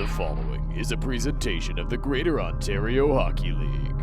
The following is a presentation of the Greater Ontario Hockey League.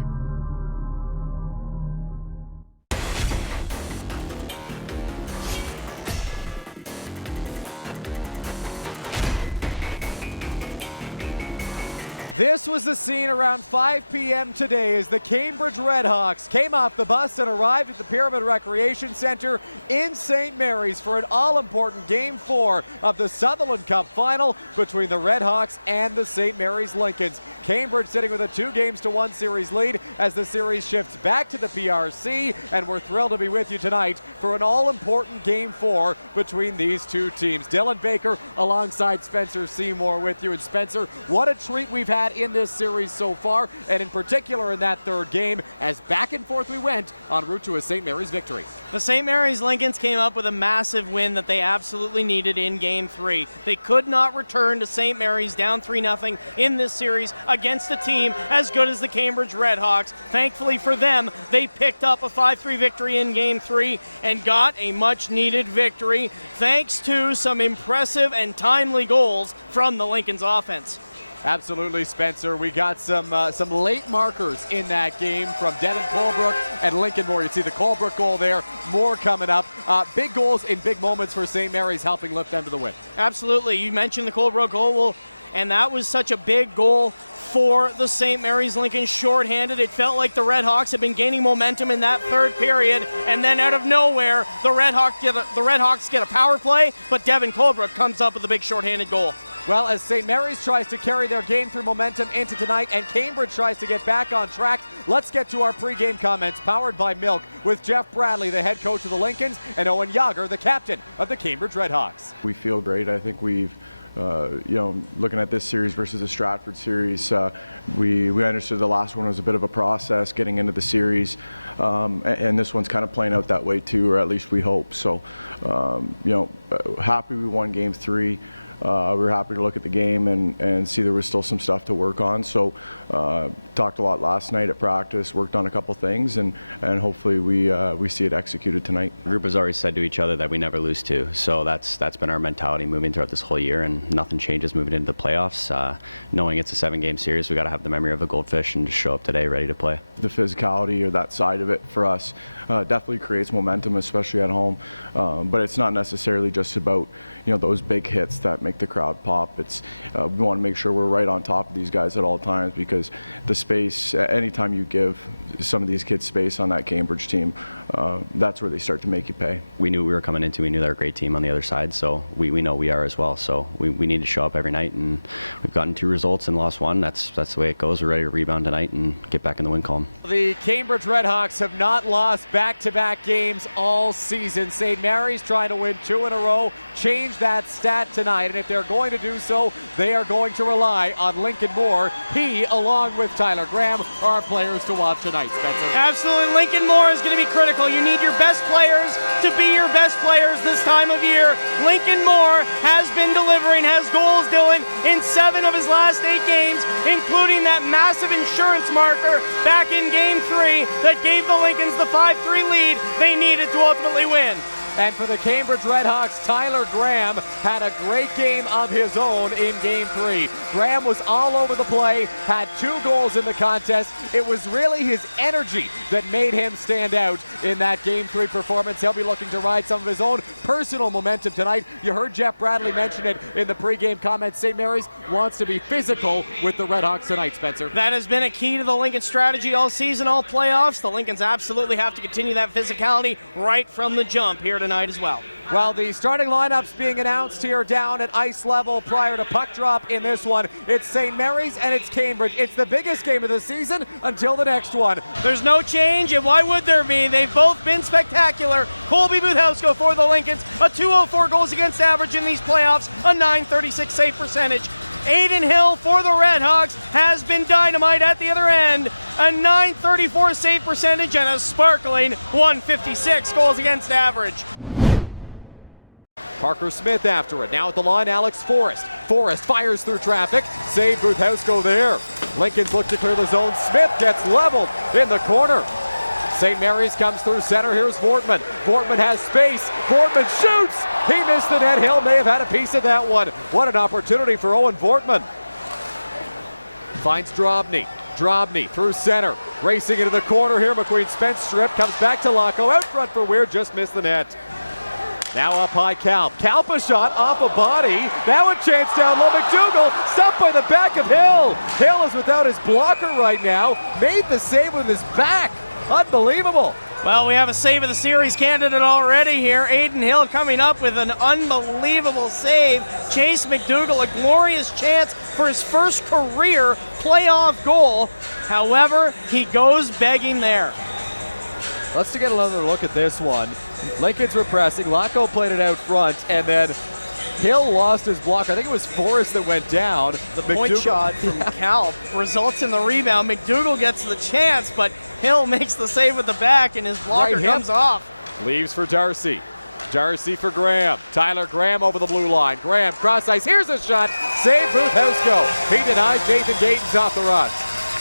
This was the scene around 5 p.m. today as the Cambridge RedHawks came off the bus and arrived at the Pyramid Recreation Centre in St. Mary's for an all-important Game 4 of the Sutherland Cup final between the RedHawks and the St. Mary's Lincolns. Cambridge sitting with a 2-1 series lead as the series shifts back to the PRC, and we're thrilled to be with you tonight for an all-important Game 4 between these two teams. Dylan Baker alongside Spencer Seymour with you. And Spencer, what a treat we've had in this series so far, and in particular in that third game, as back and forth we went en route to a St. Mary's victory. The St. Mary's Lincolns came up with a massive win that they absolutely needed in Game 3. They could not return to St. Mary's down 3-0 in this series against a team as good as the Cambridge RedHawks. Thankfully for them, they picked up a 5-3 victory in Game 3 and got a much-needed victory thanks to some impressive and timely goals from the Lincolns offense. Absolutely, Spencer. We got some late markers in that game from Devin Colebrook and Lincoln Moore. You see the Colebrook goal there, more coming up. Big goals in big moments for St. Mary's, helping lift them to the win. Absolutely. You mentioned the Colebrook goal, and that was such a big goal for the St. Mary's Lincoln shorthanded. It felt like the RedHawks had been gaining momentum in that third period, and then out of nowhere, the RedHawks get a power play, but Devin Colebrook comes up with a big shorthanded goal. Well, as St. Mary's tries to carry their game through momentum into tonight and Cambridge tries to get back on track, let's get to our pregame comments powered by Milk with Jeff Bradley, the head coach of the Lincolns, and Owen Yager, the captain of the Cambridge RedHawks. We feel great. I think we've looking at this series versus the Stratford series, we understood the last one was a bit of a process getting into the series, and this one's kind of playing out that way too, or at least we hope. So, happy we won Game 3. We were happy to look at the game and see there was still some stuff to work on. So talked a lot last night at practice, worked on a couple things, and hopefully we see it executed tonight. The group has always said to each other that we never lose two. So that's been our mentality moving throughout this whole year, and nothing changes moving into the playoffs. Knowing it's a 7-game series, we got to have the memory of a goldfish and just show up today ready to play. The physicality or that side of it for us definitely creates momentum, especially at home. But it's not necessarily just about those big hits that make the crowd pop. It's we want to make sure we're right on top of these guys at all times, because the space, anytime you give some of these kids space on that Cambridge team, that's where they start to make you pay. We knew we were coming into, we knew they were a great team on the other side, so we know we are as well. So we need to show up every night, and we've gotten 2 results and lost 1. That's the way it goes. We're ready to rebound tonight and get back in the win column. The Cambridge RedHawks have not lost back-to-back games all season. St. Mary's trying to win 2 in a row, change that stat tonight, and if they're going to do so, they are going to rely on Lincoln Moore. He, along with Tyler Graham, are players to watch tonight, Spencer. Absolutely. Lincoln Moore is going to be critical. You need your best players to be your best players this time of year. Lincoln Moore has been delivering, has goals, Dylan, in 7 of his last 8 games, including that massive insurance marker back in Game 3 that gave the Lincolns the 5-3 lead they needed to ultimately win. And for the Cambridge RedHawks, Tyler Graham had a great game of his own in Game 3. Graham was all over the play, had 2 goals in the contest. It was really his energy that made him stand out in that Game 3 performance. He'll be looking to ride some of his own personal momentum tonight. You heard Jeff Bradley mention it in the pregame comments. St. Mary's wants to be physical with the RedHawks tonight, Spencer. That has been a key to the Lincoln strategy all season, all playoffs. The Lincolns absolutely have to continue that physicality right from the jump here tonight as well. Well, the starting lineups being announced here down at ice level prior to puck drop in this one. It's St. Mary's and it's Cambridge. It's the biggest game of the season until the next one. There's no change, and why would there be? They've both been spectacular. Colby Buthausko for the Lincolns, a 204 goals against average in these playoffs, a .936 save percentage. Aiden Hill for the RedHawks has been dynamite at the other end, a .934 save percentage and a sparkling 156 goals against average. Parker Smith after it. Now at the line, Alex Forrest. Forrest fires through traffic. Save Buthausko there. Lincolns look to clear the zone. Smith gets leveled in the corner. St. Mary's comes through center. Here's Vortman. Vortman has space. Vortman shoots. He missed the net. Hill may have had a piece of that one. What an opportunity for Owen Vortman. Finds Drobny. Drobny through center. Racing into the corner here. McQueen Spence strip. Comes back to Lacko. Out front for Weir. Just missed the net. Now up high Kalp. Kalp a shot off a body. Now a chance down low. McDougall stopped by the back of Hill. Hill is without his blocker right now. Made the save with his back. Unbelievable. Well, we have a save of the series candidate already here. Aiden Hill coming up with an unbelievable save. Chase McDougall, a glorious chance for his first career playoff goal. However, he goes begging there. Let's get another look at this one. Lincolns were pressing. Lacko played it out front, and then Hill lost his block. I think it was Forrest that went down. The point shot from Kalp results in the rebound. McDougall gets the chance, but Hill makes the save with the back, and his blocker comes off. Leaves for Darcy. Darcy for Graham. Tyler Graham over the blue line. Graham cross ice. Here's a shot. Save Buthausko. He denied Nathan Gatens off the rush.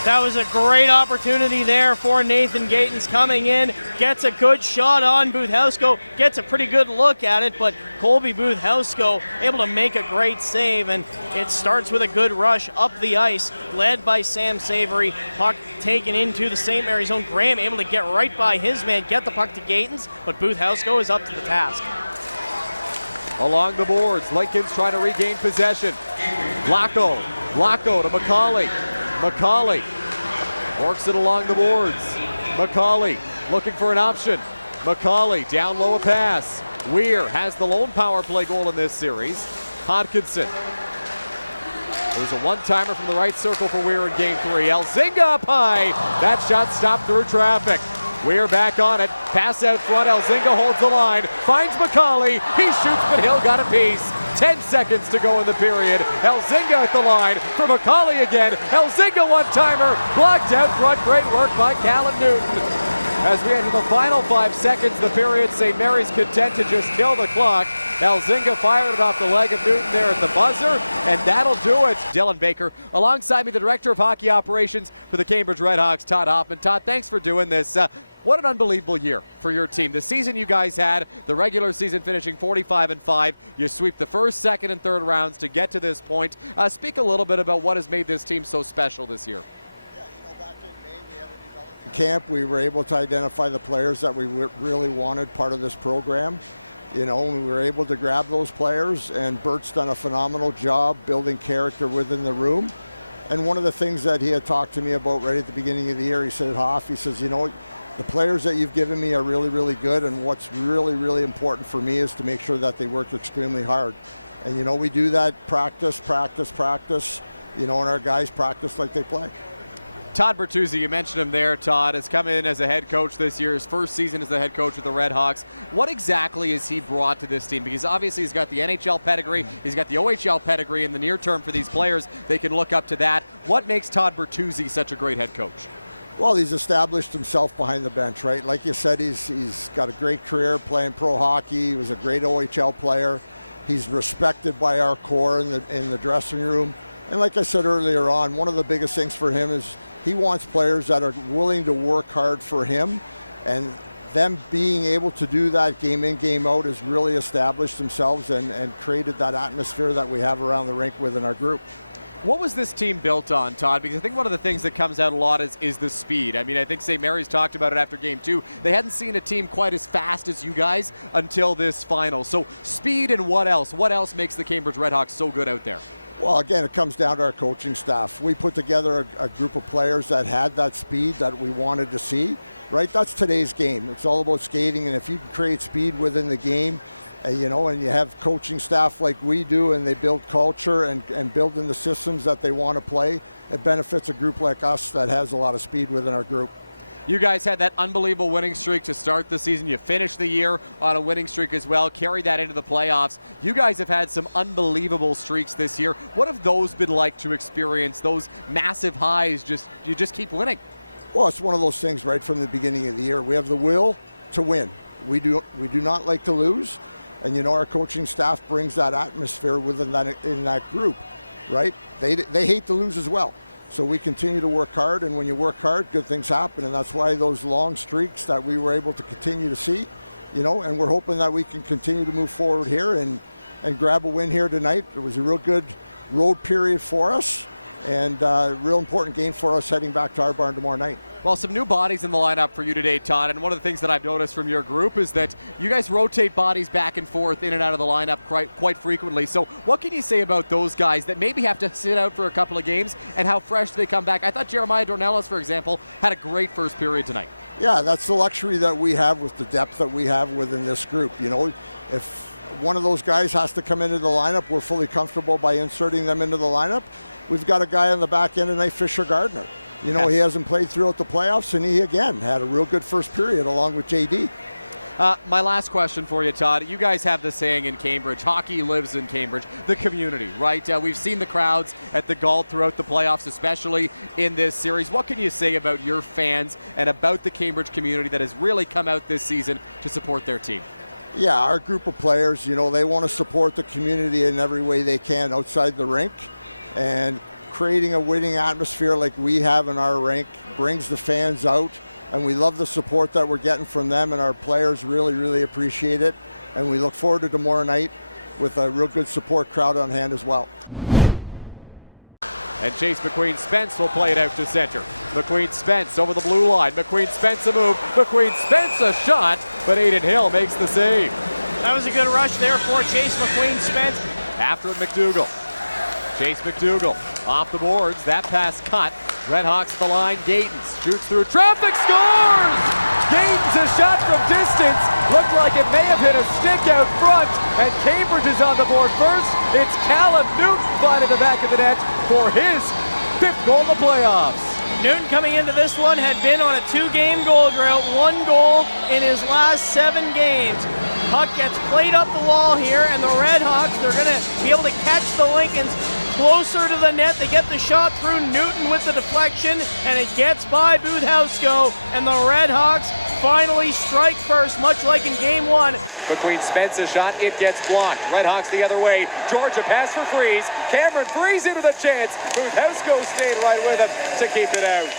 That was a great opportunity there for Nathan Gatens coming in. Gets a good shot on Buthausko. Gets a pretty good look at it, but Colby Buthausko able to make a great save, and it starts with a good rush up the ice, led by Sam Savory. Puck taken into the St. Mary's zone. Graham able to get right by his man, get the puck to Gatens, but Buthausko is up to the task. Along the boards, Lincoln's trying to regain possession. Lacko to McCauley. McCauley works it along the boards. McCauley looking for an option. McCauley down low a pass. Weir has the lone power play goal in this series. Hodkinson. There's a one-timer from the right circle for Weir in game 3. Elzinga up high. That shot stopped through traffic. Weir back on it. Pass out front. Elzinga holds the line. Finds McCauley. He shoots, but Hill got a piece. 10 seconds to go in the period. Elzinga at the line for McCauley again. Elzinga one-timer. Blocked out front. Great work by Callum Newton. As we enter the final 5 seconds of the period, St. Mary's content to just kill the clock. Elzinga fired it off the leg of Newton there at the buzzer, and that'll do it. Dylan Baker, alongside me, the Director of Hockey Operations for the Cambridge RedHawks, Todd Hoffman. Todd, thanks for doing this. What an unbelievable year for your team. The season you guys had, the regular season finishing 45-5. You sweep the first, second, and third rounds to get to this point. Speak a little bit about what has made this team so special this year. Camp, we were able to identify the players that we really wanted part of this program. You know, we were able to grab those players, and Bert's done a phenomenal job building character within the room. And one of the things that he had talked to me about right at the beginning of the year, he said, Hoff, he says, you know, the players that you've given me are really, really good, and what's really, really important for me is to make sure that they work extremely hard. And, you know, we do that practice, you know, and our guys practice like they play. Todd Bertuzzi, you mentioned him there. Todd has come in as a head coach this year, his first season as the head coach with the RedHawks. What exactly has he brought to this team? Because obviously he's got the NHL pedigree, he's got the OHL pedigree in the near term for these players. They can look up to that. What makes Todd Bertuzzi such a great head coach? Well, he's established himself behind the bench, right? Like you said, he's got a great career playing pro hockey. He was a great OHL player. He's respected by our core in the dressing room. And like I said earlier on, one of the biggest things for him is he wants players that are willing to work hard for him, and them being able to do that game in, game out has really established themselves and created that atmosphere that we have around the rink within our group. What was this team built on, Todd? Because I think one of the things that comes out a lot is the speed. I mean, I think St. Mary's talked about it after game 2. They hadn't seen a team quite as fast as you guys until this final. So speed and what else? What else makes the Cambridge RedHawks so good out there? Well, again, it comes down to our coaching staff. We put together a group of players that had that speed that we wanted to see, right? That's today's game. It's all about skating, and if you can create speed within the game, you know, and you have coaching staff like we do, and they build culture and build in the systems that they want to play, it benefits a group like us that has a lot of speed within our group. You guys had that unbelievable winning streak to start the season. You finished the year on a winning streak as well, carried that into the playoffs. You guys have had some unbelievable streaks this year. What have those been like to experience, those massive highs? You just keep winning. Well, it's one of those things right from the beginning of the year. We have the will to win. We do not like to lose. And, you know, our coaching staff brings that atmosphere within that group, right? They hate to lose as well. So we continue to work hard, and when you work hard, good things happen, and that's why those long streaks that we were able to continue to see, you know, and we're hoping that we can continue to move forward here and grab a win here tonight. It was a real good road period for us, and real important game for us heading back to our barn tomorrow night. Well, some new bodies in the lineup for you today, Todd, and one of the things that I've noticed from your group is that you guys rotate bodies back and forth in and out of the lineup quite frequently. So what can you say about those guys that maybe have to sit out for a couple of games, and how fresh they come back? I thought Jeremiah Dornelis, for example, had a great first period tonight. Yeah, that's the luxury that we have with the depth that we have within this group. You know, if one of those guys has to come into the lineup, we're fully comfortable by inserting them into the lineup. We've got a guy on the back end tonight, Fisher Gardner. You know, he hasn't played throughout the playoffs, and he, again, had a real good first period along with JD. My last question for you, Todd. You guys have the saying in Cambridge, hockey lives in Cambridge, the community, right? We've seen the crowds at the Galt throughout the playoffs, especially in this series. What can you say about your fans and about the Cambridge community that has really come out this season to support their team? Yeah, our group of players, you know, they want to support the community in every way they can outside the rink. And creating a winning atmosphere like we have in our rink brings the fans out, and we love the support that we're getting from them, and our players really, really appreciate it. And we look forward to tomorrow night with a real good support crowd on hand as well. And Chase McQueen-Spence will play it out to center. McQueen-Spence over the blue line. McQueen-Spence a move. McQueen-Spence a shot, but Aiden Hill makes the save. That was a good rush there for Chase McQueen-Spence. After it, McDougall. Chase McDougall off the boards. That pass cut. RedHawks at the line. Gatens shoots through traffic, scores! Gatens a shot from distance. Looked like it may have hit a stick out front, and Cambridge is on the board first. It's Callum Newton finding the back of the net for his 5th goal in the playoffs. Newton coming into this one had been on a 2-game goal drought, 1 goal in his last 7 games. Puck gets played up the wall here, and the RedHawks, they're going to be able to catch the Lincolns closer to the net. They get the shot through. Newton with the deflection, and it gets by Buthausko, and the RedHawks finally strike first, much like in Game 1. McQueen-Spence a shot, it gets blocked. RedHawks the other way. Georgia pass for Freeze. Cameron Freeze into the chance. Buthausko stayed right with him to keep it out.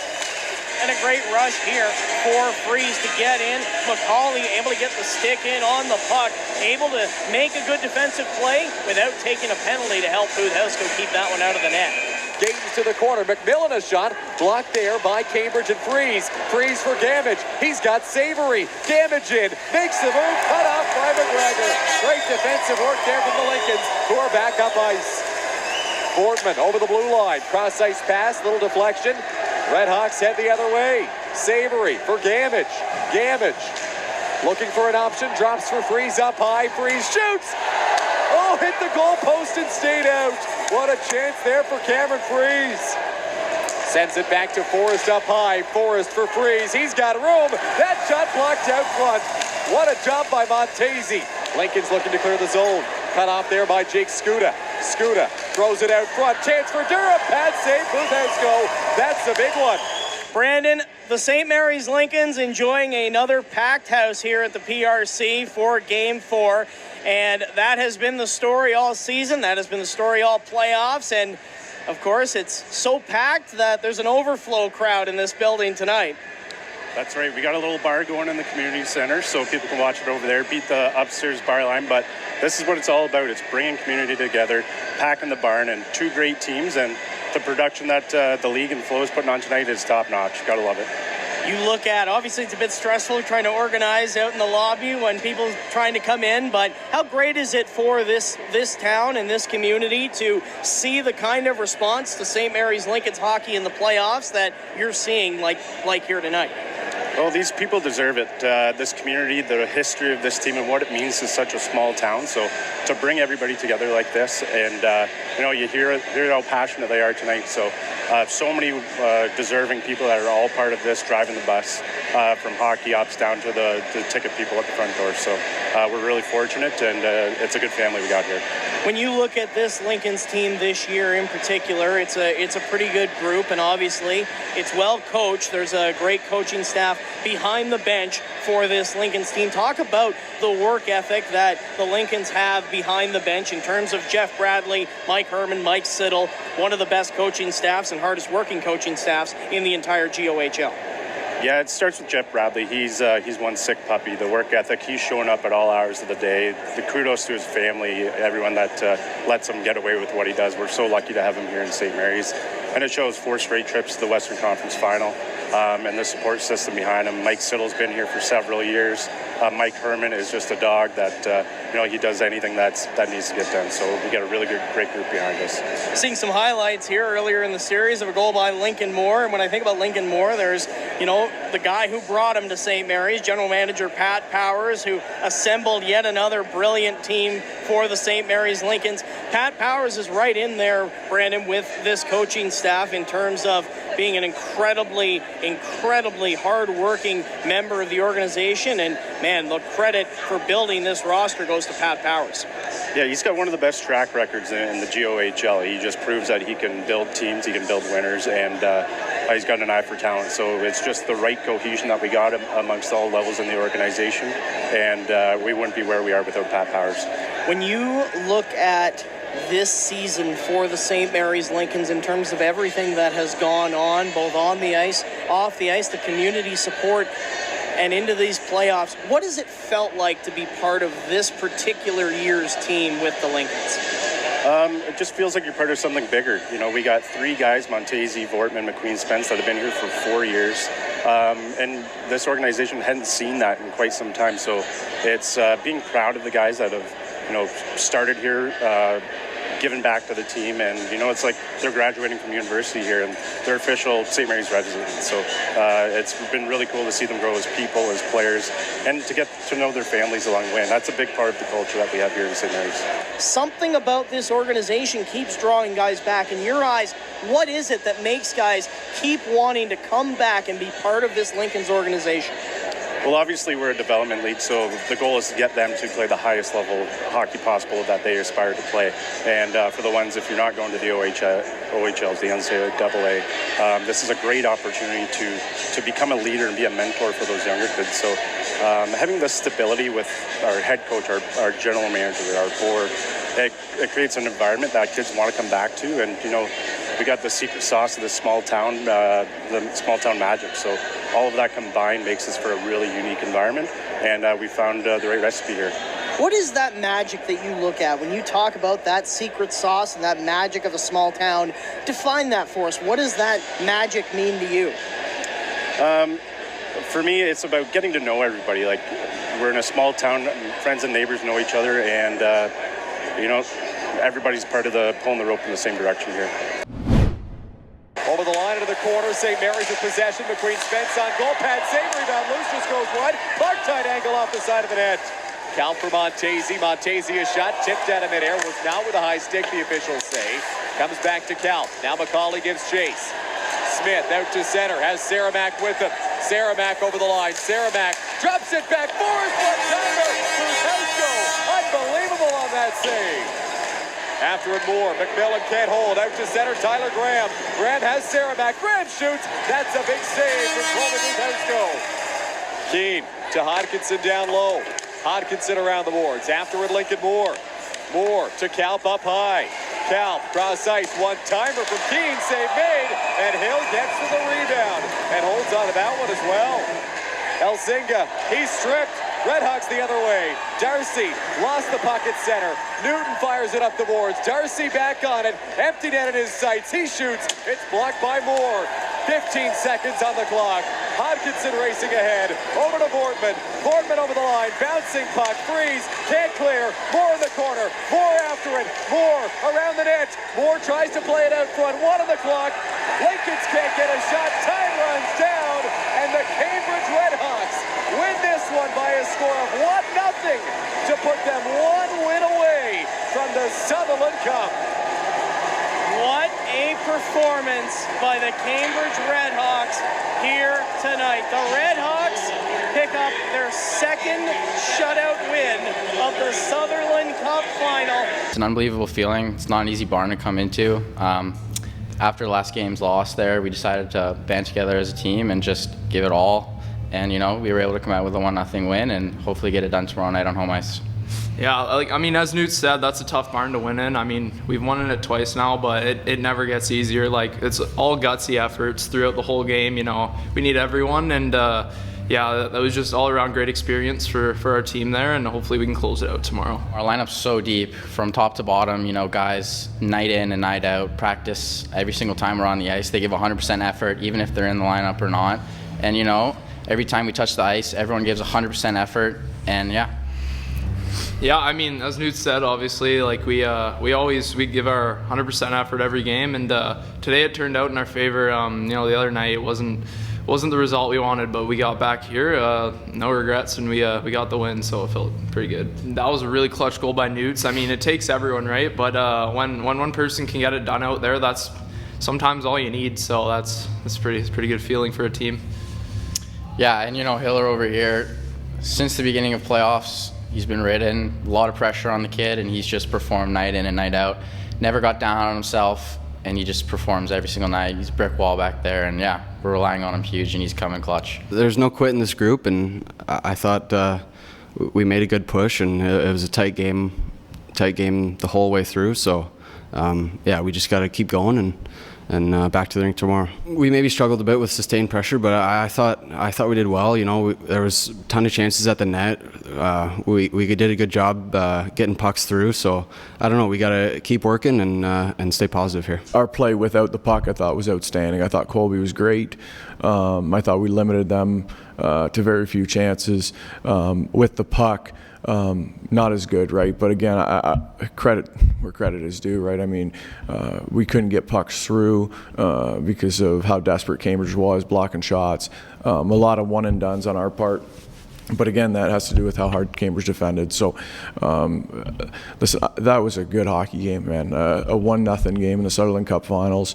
And a great rush here for Freeze to get in. McCauley able to get the stick in on the puck, able to make a good defensive play without taking a penalty to help Buthausko keep that one out of the net. Gatens to the corner. McMillan a shot, blocked there by Cambridge and Freeze. Freeze for Gamage. He's got Savory. Gamage in, makes the move, cut off by McGregor. Great defensive work there from the Lincolns, who are back up ice. Boardman over the blue line. Cross ice pass, little deflection. RedHawks head the other way. Savory for Gamage. Gamage looking for an option, drops for Freeze up high. Freeze shoots! Oh, hit the goal post and stayed out. What a chance there for Cameron Freeze. Sends it back to Forrest up high. Forrest for Freeze. He's got room. That shot blocked out front. What a job by Montesi. Lincoln's looking to clear the zone. Cut off there by Jake Skuda. Skuda throws it out front. Chance for Durham. Pad save. Buthausko. That's a big one. Brandon, the St. Mary's Lincolns enjoying another packed house here at the PRC for Game 4. And that has been the story all season. That has been the story all playoffs. And, of course, it's so packed that there's an overflow crowd in this building tonight. That's right. We got a little bar going in the community center, so people can watch it over there, beat the upstairs bar line. But this is what it's all about. It's bringing community together, packing the barn, and 2 great teams. And the production that the league and Flo is putting on tonight is top-notch. Got to love it. You look at, obviously it's a bit stressful trying to organize out in the lobby when people trying to come in, but how great is it for this town and this community to see the kind of response to St. Mary's Lincoln's hockey in the playoffs that you're seeing like here tonight? Well, these people deserve it. This community, the history of this team, and what it means to such a small town. So to bring everybody together like this, and you hear how passionate they are tonight. So so many deserving people that are all part of this, driving the bus from hockey ops down to the ticket people at the front door. So we're really fortunate, and it's a good family we got here. When you look at this Lincoln's team this year in particular, it's a pretty good group, and obviously it's well coached. There's a great coaching staff behind the bench for this Lincoln's team. Talk about the work ethic that the Lincolns have behind the bench in terms of Jeff Bradley, Mike Herman, Mike Siddle, one of the best coaching staffs and hardest working coaching staffs in the entire GOHL. Yeah, it starts with Jeff Bradley. He's one sick puppy. The work ethic, he's showing up at all hours of the day. The kudos to his family, everyone that lets him get away with what he does. We're so lucky to have him here in St. Mary's. And it shows 4 straight trips to the Western Conference Final. And the support system behind him. Mike Siddle's been here for several years. Mike Herman is just a dog that, he does anything that needs to get done. So we got a really great group behind us. Seeing some highlights here earlier in the series of a goal by Lincoln Moore. And when I think about Lincoln Moore, there's, the guy who brought him to St. Mary's, General Manager Pat Powers, who assembled yet another brilliant team for the St. Mary's Lincolns. Pat Powers is right in there, Brandon, with this coaching staff in terms of being an incredibly hard-working member of the organization. And, man, the credit for building this roster goes to Pat Powers. Yeah, he's got one of the best track records in the GOHL. He just proves that he can build teams, he can build winners, and he's got an eye for talent. So it's just the right cohesion that we got amongst all levels in the organization, and we wouldn't be where we are without Pat Powers. When you look at this season for the St. Mary's Lincolns in terms of everything that has gone on, both on the ice, off the ice, the community support, and into these playoffs, what has it felt like to be part of this particular year's team with the Lincolns? It just feels like you're part of something bigger. We got 3 guys, Montesi, Vortman, McQueen, Spence, that have been here for 4 years. And this organization hadn't seen that in quite some time. So it's being proud of the guys that have, started here, given back to the team, and it's like they're graduating from university here and they're official St. Mary's residents. So it's been really cool to see them grow as people, as players, and to get to know their families along the way. And that's a big part of the culture that we have here in St. Mary's. Something about this organization keeps drawing guys back. In your eyes, what is it that makes guys keep wanting to come back and be part of this Lincoln's organization? Well, obviously we're a development league, so the goal is to get them to play the highest level of hockey possible that they aspire to play. And for the ones, if you're not going to the OHLs, the NCAA, this is a great opportunity to become a leader and be a mentor for those younger kids. So having the stability with our head coach, our general manager, our board, it creates an environment that kids want to come back to. And, we got the secret sauce of the small town magic. So all of that combined makes this for a really unique environment, and we found the right recipe here. What is that magic that you look at when you talk about that secret sauce and that magic of a small town? Define that for us. What does that magic mean to you? For me, it's about getting to know everybody. Like, we're in a small town, friends and neighbors know each other, and everybody's part of the pulling the rope in the same direction here. Over the line into the corner, St. Mary's with possession. McQueen Spence on goal pad, save, rebound, loose, just goes wide. Clark tight angle off the side of the net. Count for Montesi. Montesi, a shot tipped out of midair, was not with a high stick, the officials say. Comes back to Count. Now McCauley gives chase. Smith out to center, has Saramac with him. Saramac over the line. Saramac drops it back. Forrest one-timer. Brusausko. Unbelievable on that save. After it, Moore. McMillan can't hold. Out to center, Tyler Graham. Graham has Saramac. Graham shoots. That's a big save from Clovis Brusausko. Keane to Hodkinson down low. Hodkinson around the boards. After it, Lincoln Moore. Moore to Kalp up high. Kalp, cross ice, one-timer from Keane. Save made. And Hill gets to the rebound and holds on to that one as well. Elzinga, he's stripped. RedHawks the other way. Darcy lost the puck at center. Newton fires it up the boards. Darcy back on it. Empty net in his sights. He shoots. It's blocked by Moore. 15 seconds on the clock. Hodkinson racing ahead. Over to Vortman. Vortman over the line. Bouncing puck. Freeze. Can't clear. Moore in the corner. Moore after it. Moore around the net. Moore tries to play it out front. 1 on the clock. Lincolns can't get a shot. Time runs down. And the Cambridge RedHawks win this one by a score of 1-0 to put them 1 win away from the Sutherland Cup. What a performance by the Cambridge RedHawks here tonight. The RedHawks pick up their 2nd shutout win of the Sutherland Cup final. It's an unbelievable feeling. It's not an easy barn to come into. After last game's loss there, we decided to band together as a team and just give it all. And, we were able to come out with a 1-0 win and hopefully get it done tomorrow night on home ice. Yeah, as Newt said, that's a tough barn to win in. I mean, we've won in it twice now, but it never gets easier. Like, it's all gutsy efforts throughout the whole game. We need everyone, and that was just all around great experience for our team there, and hopefully we can close it out tomorrow. Our lineup's so deep from top to bottom. Guys night in and night out practice every single time we're on the ice. They give 100% effort, even if they're in the lineup or not. And every time we touch the ice, everyone gives 100% effort, and Yeah, as Newt said, obviously, like we give our 100% effort every game, and today it turned out in our favor. The other night it wasn't the result we wanted, but we got back here, no regrets, and we got the win, so it felt pretty good. That was a really clutch goal by Newts. It takes everyone, right? But when one person can get it done out there, that's sometimes all you need. So that's pretty good feeling for a team. Yeah, and Hiller over here, since the beginning of playoffs, he's been ridden, a lot of pressure on the kid, and he's just performed night in and night out. Never got down on himself, and he just performs every single night. He's a brick wall back there, and we're relying on him huge, and he's coming clutch. There's no quit in this group, and I thought we made a good push, and it was a tight game the whole way through. So we just got to keep going and back to the rink tomorrow. We maybe struggled a bit with sustained pressure, but I thought we did well. There was a ton of chances at the net. We did a good job getting pucks through. So I don't know. We got to keep working and stay positive here. Our play without the puck, I thought, was outstanding. I thought Colby was great. I thought we limited them to very few chances. With the puck, not as good, right? But again, credit where credit is due, right? We couldn't get pucks through because of how desperate Cambridge was, blocking shots. A lot of one and dones on our part. But again, that has to do with how hard Cambridge defended. So, listen, that was a good hockey game, man. A 1-0 game in the Sutherland Cup finals.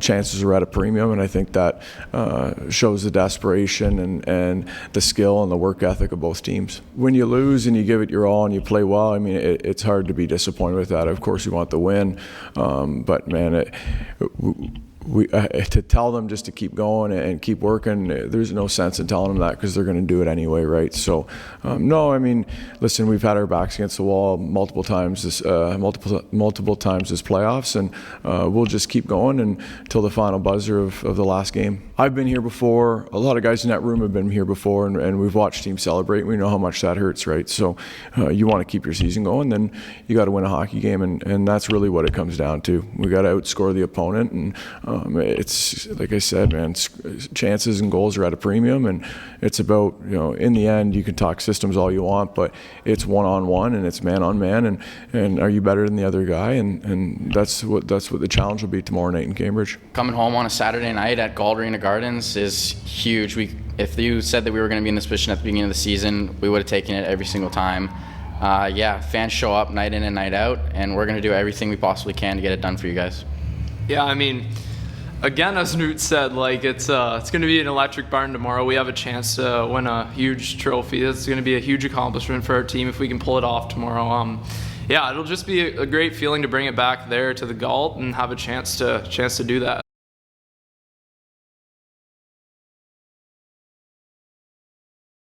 Chances are at a premium, and I think that shows the desperation and the skill and the work ethic of both teams. When you lose and you give it your all and you play well, it's hard to be disappointed with that. Of course, you want the win, but man, to tell them just to keep going and keep working, there's no sense in telling them that because they're going to do it anyway, right? So, listen, we've had our backs against the wall multiple times this playoffs, and we'll just keep going until the final buzzer of the last game. I've been here before. A lot of guys in that room have been here before, and we've watched teams celebrate. We know how much that hurts, right? So, you want to keep your season going, then you got to win a hockey game, and that's really what it comes down to. We got to outscore the opponent, and it's like I said, man, chances and goals are at a premium, and it's about, in the end, you can talk systems all you want, but it's one-on-one and it's man-on-man, and are you better than the other guy? And that's what the challenge will be tomorrow night in Cambridge. Coming home on a Saturday night at Galderina Gardens is huge. If you said that we were going to be in this position at the beginning of the season, we would have taken it every single time. Fans show up night in and night out, and we're going to do everything we possibly can to get it done for you guys. Yeah, again, as Newt said, it's going to be an electric barn tomorrow. We have a chance to win a huge trophy. It's going to be a huge accomplishment for our team if we can pull it off tomorrow. It'll just be a great feeling to bring it back there to the Galt and have a chance to do that.